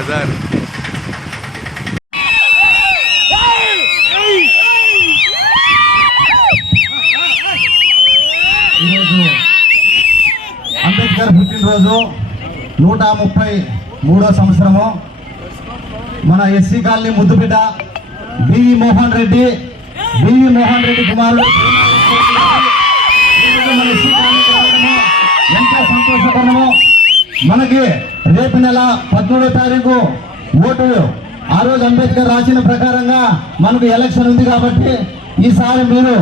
గజాలు అంబేద్కర్ పుట్టినరోజు నూట ముప్పై మూడో సంవత్సరము. మన ఎస్సీ కాలనీ ముద్దుబిడ్డ బివి మోహన్ రెడ్డి బివి మోహన్ రెడ్డి కుమారుడు. ఎంతో సంతోషకరము. మనకి రేపు నెల పదమూడో తారీఖు ఓటు ఆ రోజు అంబేద్కర్ రాసిన ప్రకారంగా మనకు ఎలక్షన్ ఉంది కాబట్టి ఈసారి మీరు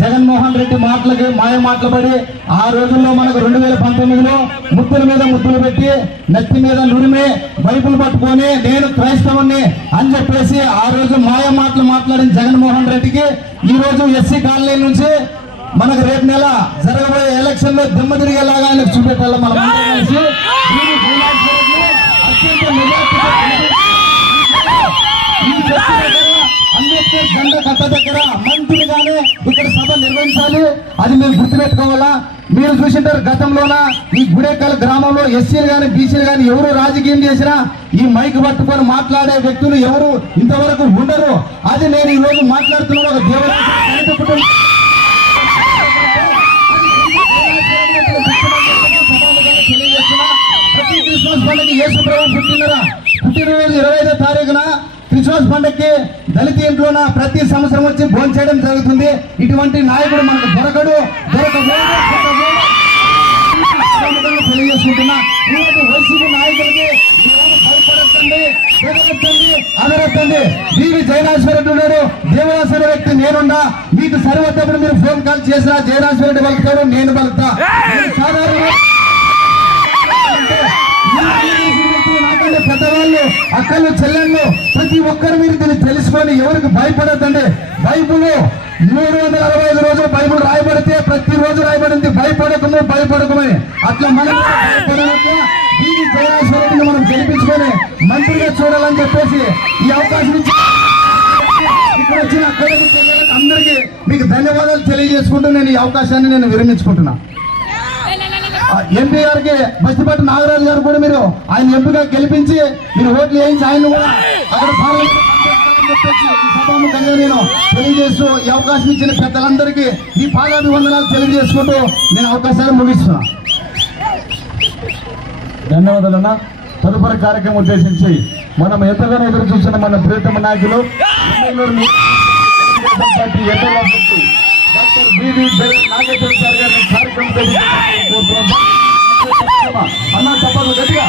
జగన్మోహన్ రెడ్డి మాటలకి మాయ మాటలు పడి ఆ రోజుల్లో మనకు రెండు వేల పంతొమ్మిదిలో ముత్తుల మీద ముత్తులు పెట్టి నెత్తి మీద నురిమి బైబుల్ పట్టుకొని నేను క్రైస్తవుని అని చెప్పేసి ఆ రోజు మాయ మాటలు మాట్లాడిన జగన్మోహన్ రెడ్డికి ఈ రోజు ఎస్సీ కాలనీ నుంచి మనకు రేపు నెల జరగబోయే ఎలక్షన్లో దిమ్మ తిరిగేలాగా ఆయనకు చూపెట్టాలి మనం. అంబేద్కర్ జెండా కట్ట దగ్గర మంత్రులుగానే ఇక్కడ సభ నిర్వహించాలి. అది మీరు గుర్తుపెట్టుకోవాలా? మీరు చూసింటారు గతంలోన? ఈ గుడేకల్ గ్రామంలో ఎస్సీలు గాని బీసీలు గాని ఎవరు రాజకీయం చేసినా ఈ మైక్ పట్టుకొని మాట్లాడే వ్యక్తులు ఎవరు ఇంతవరకు ఉండరు. అది నేను ఈ రోజు మాట్లాడుతున్న ఒక దేవరాజు క్రిస్మస్ పండుగకి దళిత ఇంట్లోన ప్రతి సంవత్సరం వచ్చి భోజనం చేయడం జరుగుతుంది. ఇటువంటి నాయకుడు మనకు దొరకడు. తెలియజేసుకుంటున్నా. ఈరోజు వైసీపీ నాయకులకి అదరొద్దండి బీవీ జయరాజేశ్వర రెడ్డి ఉన్నాడు దేవరాశ్వర వ్యక్తి నేనున్నా మీకు సరివద్దప్పుడు మీరు ఫోన్ కాల్ చేసినా జయరాజేశ్వర రెడ్డి పలుకుతాడు నేను పలుకుతా సాధారణ ఎవరికి భయపడద్దండి బైబుల్ మూడు వందల అరవై ఐదు రోజులు బైబుల్ రాయబడితే ప్రతి రోజు రాయబడింది భయపడకము భయపడకమని. అట్లా మనం కూడా దీని జయాశ్వరుడిని మనం గెలిపించుకొని మంత్రిగా చూడాలని చెప్పేసి ఈ అవకాశం ఇచ్చి ఇక్కడ వచ్చిన అందరికీ మీకు ధన్యవాదాలు తెలియజేసుకుంటూ నేను ఈ అవకాశాన్ని నేను విరమించుకుంటున్నా. ఎంపీ గారికి బస్తిపట్టి నాగరాజు గారు కూడా మీరు ఆయన ఎంపీగా గెలిపించి మీరు ఓట్లు వేయించి ఆయన కూడా అక్కడ పార్లమెంట్ చెప్పేసి ఈ సభాముఖంగా నేను తెలియజేస్తూ ఈ అవకాశం ఇచ్చిన పెద్దలందరికీ ఈ పాదాభివందనాలు తెలియజేసుకుంటూ నేను అవకాశాన్ని ముగిస్తున్నా. ధన్యవాదాలన్న. తదుపరి కార్యక్రమం ఉద్దేశించి మనం ఎంతగానో ఎదురు చూసిన మన ప్రియతమ నాయకులు డాక్టర్ బివి నాగేశ్వర సార్ కార్యక్రమం అన్న చెప్పాలి గట్టిగా.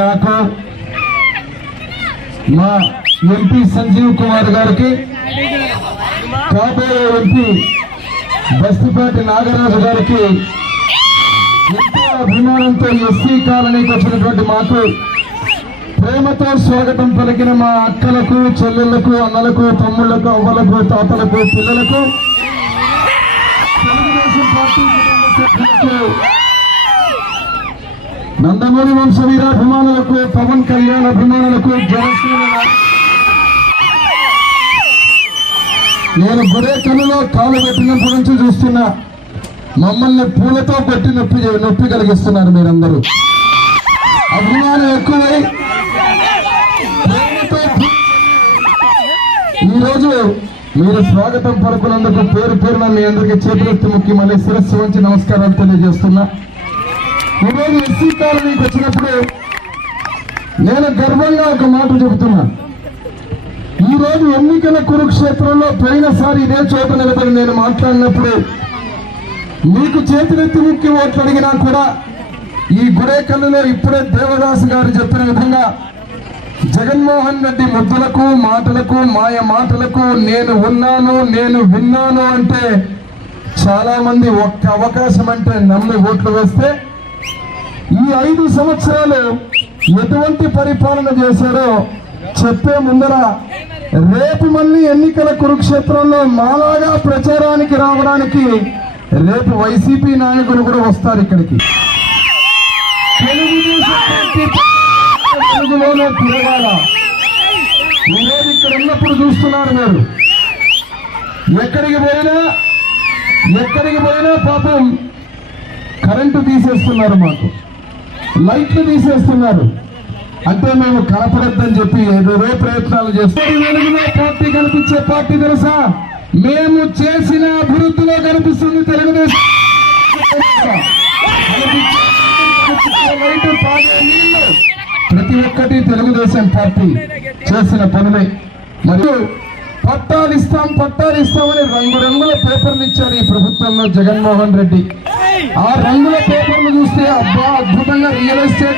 నాకు మా ఎంపీ సంజీవ్ కుమార్ గారికి కాబోయే ఎంపీ బస్తిపాటి నాగరాజు గారికి ఎంతో అభిమానంతో ఎస్సీ కాలనీకి వచ్చినటువంటి మాకు ప్రేమతో స్వాగతం పలికిన మా అక్కలకు చెల్లెళ్ళకు అన్నలకు తమ్ముళ్ళకు అవ్వలకు తాతలకు పిల్లలకు నందమూరి వంశ వీరాభిమానులకు పవన్ కళ్యాణ్ అభిమానులకు జనసేన నేను గురే కన్నులో కాలు పెట్టినప్పటి నుంచి చూస్తున్నా మమ్మల్ని పూలతో కొట్టి నొప్పి నొప్పి కలిగిస్తున్నారు మీరందరూ. అభిమానం ఎక్కువై ఈరోజు మీరు స్వాగతం పలుకున్నందుకు పేరు పేరున మీ అందరికీ చేతులెత్తి ముఖ్యమంత్రి శిరస్సు వంచి నమస్కారాలు తెలియజేస్తున్నా. ఈరోజు ఎస్సీ కాలనీకి వచ్చినప్పుడు నేను గర్వంగా ఒక మాట చెబుతున్నా. ఈ రోజు ఎన్నికల కురుక్షేత్రంలో పోయినసారి ఇదే చోట నిలబడి నేను మాట్లాడినప్పుడు మీకు చేతులెత్తి ముక్కి ఓట్లు అడిగినా కూడా ఈ గుడేకల్లులో ఇప్పుడే దేవదాస్ గారు చెప్పిన విధంగా జగన్మోహన్ రెడ్డి ముద్దులకు మాటలకు మాయ మాటలకు నేను ఉన్నాను నేను విన్నాను అంటే చాలా మంది ఒక్క అవకాశం అంటే నమ్మి ఓట్లు వేస్తే ఈ ఐదు సంవత్సరాలు ఎటువంటి పరిపాలన చేశారో చెప్పే ముందర రేపు మళ్ళీ ఎన్నికల కురుక్షేత్రంలో మాలాగా ప్రచారానికి రావడానికి రేపు వైసీపీ నాయకులు కూడా వస్తారు ఇక్కడికి. తెలుగులోనే తిరగాల. ఈరోజు ఇక్కడ ఉన్నప్పుడు చూస్తున్నారు మీరు. ఎక్కడికి పోయినా ఎక్కడికి పోయినా పాపం కరెంటు తీసేస్తున్నారు మాకు. లైట్లు తీసేస్తున్నారు. అంటే మేము కలపడద్దని చెప్పి ఏదేదో ప్రయత్నాలు చేస్తాం పార్టీ కనిపించే పార్టీ తెలుసా? మేము చేసిన అభివృద్ధిలో కనిపిస్తుంది తెలుగుదేశం. లైట్ ప్రతి ఒక్కటి తెలుగుదేశం పార్టీ చేసిన పనులే. మరియు పట్టాలు ఇస్తాం పట్టాలు ఇస్తామని రంగురంగుల పేపర్లు ఇచ్చారు ఈ ప్రభుత్వంలో జగన్మోహన్ రెడ్డి. ఆ రంగుల పేపర్లు చూస్తే అబ్బా అద్భుతంగా రియల్ ఎస్టేట్